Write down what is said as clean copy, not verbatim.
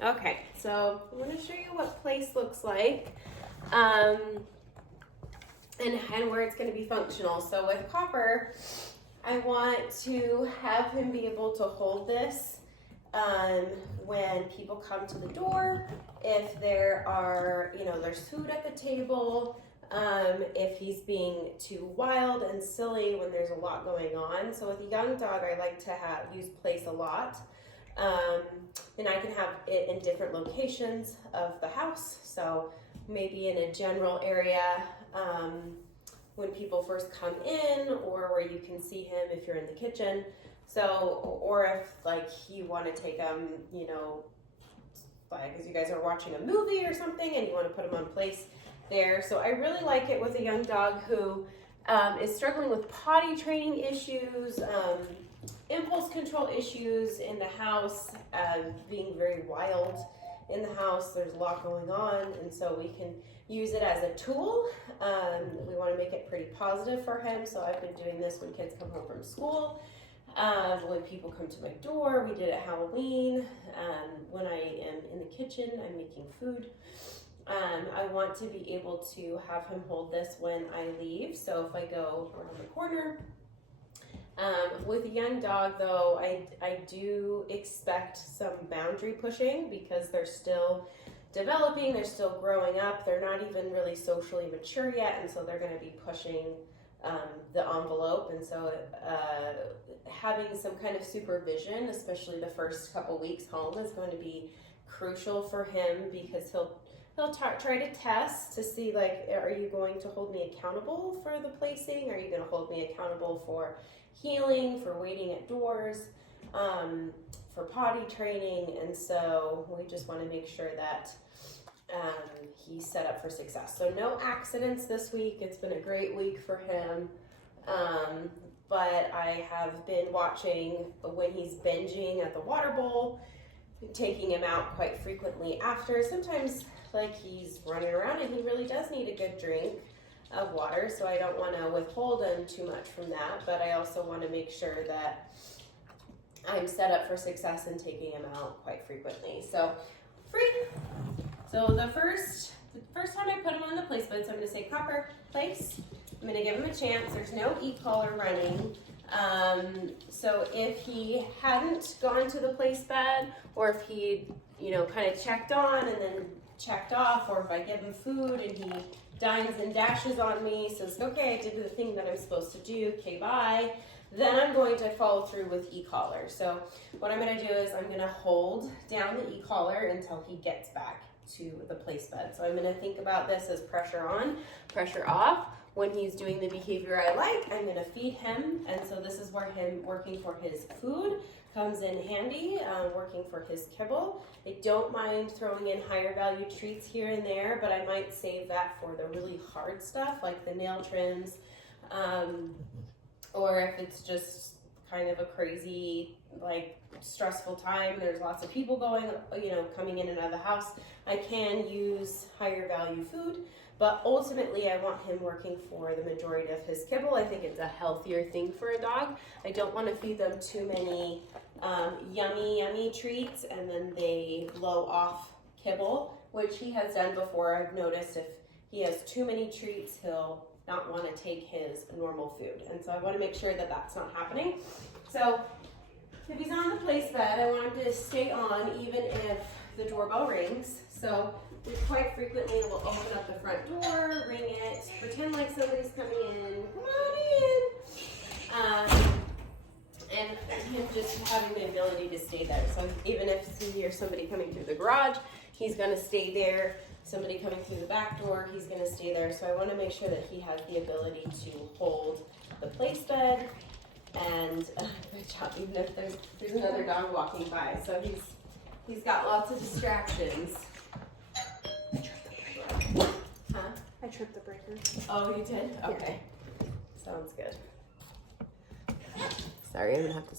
Okay, so I'm going to show you what place looks like and where it's going to be functional. So with Copper, I want to have him be able to hold this when people come to the door, if there are, there's food at the table, if he's being too wild and silly when there's a lot going on. So with a young dog, I like to use place a lot. And I can have it in different locations of the house. So maybe in a general area when people first come in, or where you can see him if you're in the kitchen. So, or if like you want to take him, like as you guys are watching a movie or something and you want to put him on place there. So I really like it with a young dog who is struggling with potty training issues, impulse control issues in the house, being very wild in the house. There's a lot going on, and so we can use it as a tool. We want to make it pretty positive for him. So I've been doing this when kids come home from school, when people come to my door. We did it at Halloween. When I am in the kitchen, I'm making food. I want to be able to have him hold this when I leave. So if I go around the corner, with a young dog though, I do expect some boundary pushing because they're still developing, they're still growing up, they're not even really socially mature yet, and so they're going to be pushing the envelope. And so having some kind of supervision, especially the first couple weeks home, is going to be crucial for him, because he'll try to test to see, like, are you going to hold me accountable for the placing? Are you going to hold me accountable for heeling, for waiting at doors, for potty training? And so we just want to make sure that he's set up for success. So no accidents this week. It's been a great week for him. But I have been watching when he's binging at the water bowl, taking him out quite frequently after. Sometimes like he's running around and he really does need a good drink of water, so I don't want to withhold him too much from that, but I also want to make sure that I'm set up for success in taking him out quite frequently. So the first time I put him on the place bed, so I'm going to say Copper, place. I'm going to give him a chance. There's no e-collar running. So if he hadn't gone to the place bed, or if he, kind of checked on and then checked off, or if I give him food and he dines and dashes on me, says, okay, I did the thing that I'm supposed to do, okay, bye, then I'm going to follow through with e-collar. So what I'm going to do is I'm going to hold down the e-collar until he gets back to the place bed. So I'm going to think about this as pressure on, pressure off. When he's doing the behavior I like, I'm going to feed him, and so this is where him working for his food comes in handy, working for his kibble. I don't mind throwing in higher value treats here and there, but I might save that for the really hard stuff like the nail trims, or if it's just kind of a crazy, like, stressful time, there's lots of people coming in and out of the house, I can use higher value food. But ultimately, I want him working for the majority of his kibble. I think it's a healthier thing for a dog. I don't want to feed them too many yummy treats and then they blow off kibble, which he has done before. I've noticed if he has too many treats, he'll not want to take his normal food. And so I want to make sure that that's not happening. So if he's on the place bed, I want him to stay on even if the doorbell rings. So we quite frequently will open up the front door, ring it, pretend like somebody's coming in, come on in, and him just having the ability to stay there. So even if he hears somebody coming through the garage, he's going to stay there. Somebody coming through the back door, he's going to stay there. So I want to make sure that he has the ability to hold the place bed, and good job, even if there's another dog walking by. So he's got lots of distractions. Huh? I tripped the breaker. Oh, you did? Okay. Yeah. Sounds good. Sorry, I'm gonna have to